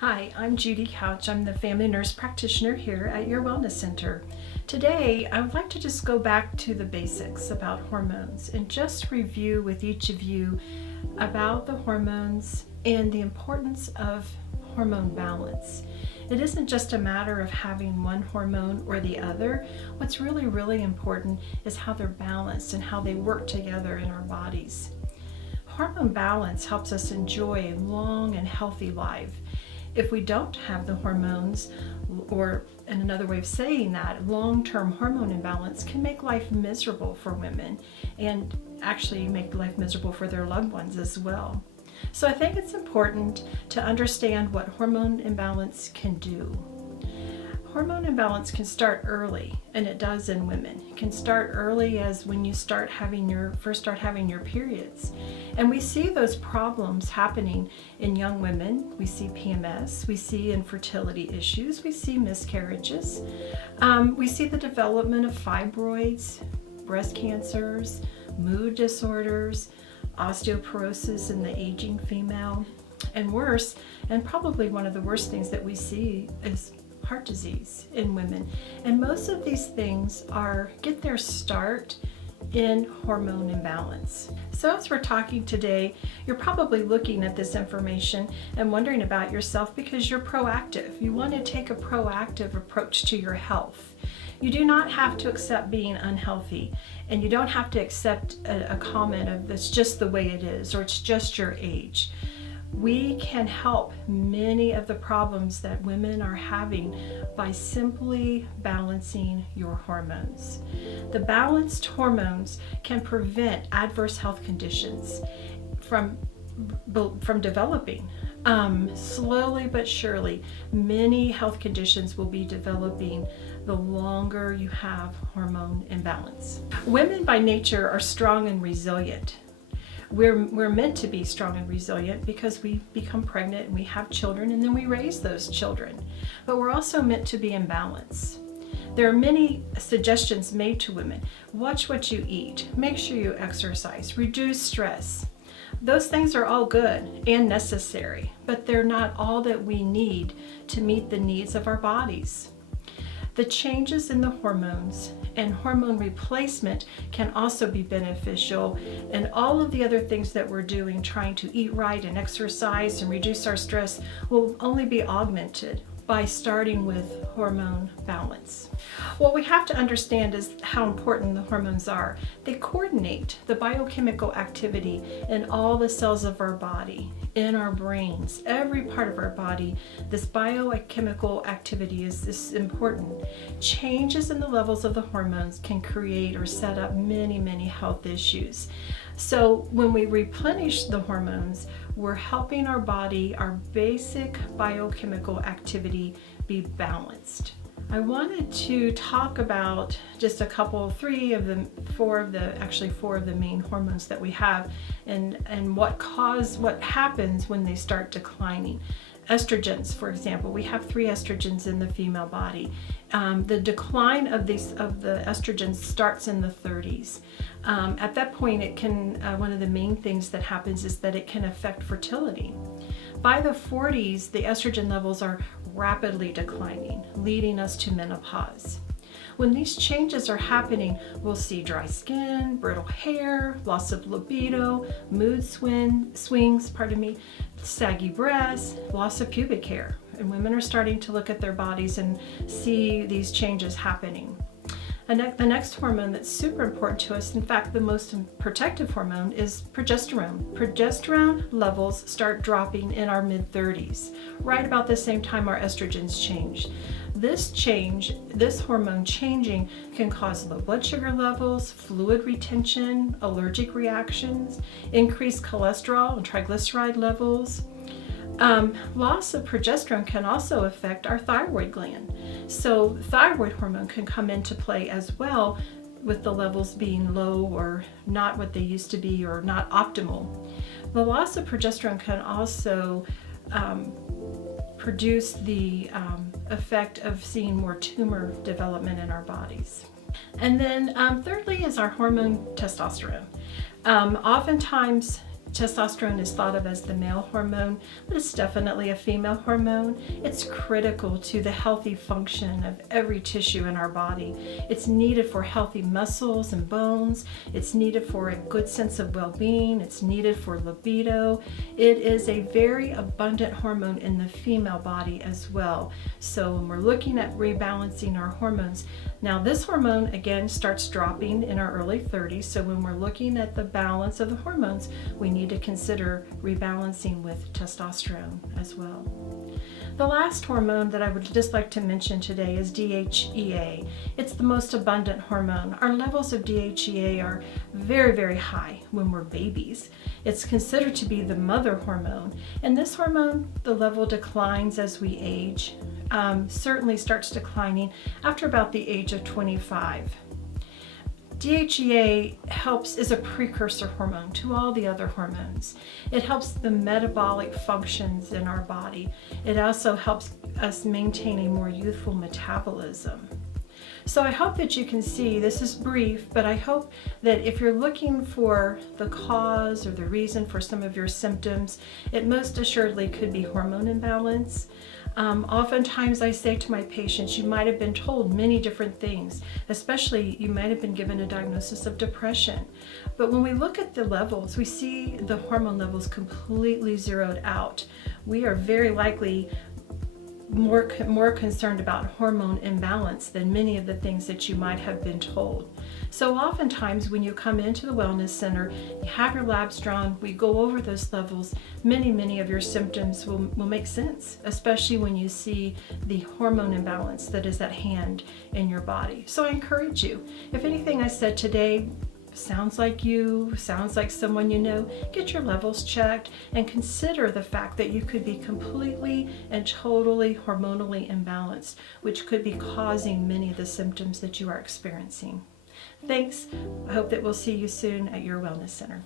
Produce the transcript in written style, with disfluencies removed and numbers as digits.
Hi, I'm Judy Couch. I'm the family nurse practitioner here at your wellness center. Today, I would like to just go back to the basics about hormones and just review with each of you about the hormones and the importance of hormone balance. It isn't just a matter of having one hormone or the other. What's really important is how they're balanced and how they work together in our bodies. Hormone balance helps us enjoy a long and healthy life. If we don't have the hormones, or in another way of saying that, long-term hormone imbalance can make life miserable for women and actually make life miserable for their loved ones as well. So I think it's important to understand what hormone imbalance can do. Hormone imbalance can start early, and it does in women. It can start early as when you first start having your periods. And we see those problems happening in young women. We see PMS, we see infertility issues, we see miscarriages. We see the development of fibroids, breast cancers, mood disorders, osteoporosis in the aging female, and worse, and probably one of the worst things that we see is heart disease in women. And most of these things get their start in hormone imbalance. So as we're talking today, you're probably looking at this information and wondering about yourself because you're proactive. You want to take a proactive approach to your health. You do not have to accept being unhealthy, and you don't have to accept a comment of it's just the way it is or it's just your age. We can help many of the problems that women are having by simply balancing your hormones. The balanced hormones can prevent adverse health conditions from developing. Slowly but surely, many health conditions will be developing the longer you have hormone imbalance. Women by nature are strong and resilient. We're meant to be strong and resilient because we become pregnant and we have children and then we raise those children. But we're also meant to be in balance. There are many suggestions made to women. Watch what you eat, make sure you exercise, reduce stress. Those things are all good and necessary, but they're not all that we need to meet the needs of our bodies. The changes in the hormones and hormone replacement can also be beneficial, and all of the other things that we're doing, trying to eat right and exercise and reduce our stress, will only be augmented by starting with hormone balance. What we have to understand is how important the hormones are. They coordinate the biochemical activity in all the cells of our body, in our brains, every part of our body. This biochemical activity is important. Changes in the levels of the hormones can create or set up many health issues. So when we replenish the hormones, we're helping our body, our basic biochemical activity, be balanced. I wanted to talk about just four of the main hormones that we have, and what happens when they start declining. Estrogens, for example, we have 3 estrogens in the female body. The decline of the estrogens starts in the 30s. At that point, one of the main things that happens is that it can affect fertility. By the 40s, the estrogen levels are rapidly declining, leading us to menopause. When these changes are happening, we'll see dry skin, brittle hair, loss of libido, mood swings, saggy breasts, loss of pubic hair. And women are starting to look at their bodies and see these changes happening. And the next hormone that's super important to us, in fact, the most protective hormone, is progesterone. Progesterone levels start dropping in our mid-30s, right about the same time our estrogens change. This hormone changing can cause low blood sugar levels, fluid retention, allergic reactions, increased cholesterol and triglyceride levels. Loss of progesterone can also affect our thyroid gland. So thyroid hormone can come into play as well, with the levels being low or not what they used to be or not optimal. The loss of progesterone can also produce the effect of seeing more tumor development in our bodies. And then thirdly is our hormone testosterone. Oftentimes Testosterone is thought of as the male hormone, but it's definitely a female hormone. It's critical to the healthy function of every tissue in our body. It's needed for healthy muscles and bones. It's needed for a good sense of well-being. It's needed for libido. It is a very abundant hormone in the female body as well. So when we're looking at rebalancing our hormones, now this hormone again starts dropping in our early 30s. So when we're looking at the balance of the hormones, we need to consider rebalancing with testosterone as well. The last hormone that I would just like to mention today is DHEA. It's the most abundant hormone. Our levels of DHEA are very, very high when we're babies. It's considered to be the mother hormone. And this hormone, the level declines as we age, certainly starts declining after about the age of 25. DHEA is a precursor hormone to all the other hormones. It helps the metabolic functions in our body. It also helps us maintain a more youthful metabolism. So I hope that you can see, this is brief, but I hope that if you're looking for the cause or the reason for some of your symptoms, it most assuredly could be hormone imbalance. Oftentimes I say to my patients, you might have been told many different things, especially you might have been given a diagnosis of depression. But when we look at the levels, we see the hormone levels completely zeroed out. We are very likely more concerned about hormone imbalance than many of the things that you might have been told. So oftentimes when you come into the Wellness Center, you have your labs drawn, we go over those levels, many of your symptoms will make sense, especially when you see the hormone imbalance that is at hand in your body. So I encourage you, if anything I said today sounds like you, sounds like someone you know, get your levels checked and consider the fact that you could be completely and totally hormonally imbalanced, which could be causing many of the symptoms that you are experiencing. Thanks. I hope that we'll see you soon at your Wellness Center.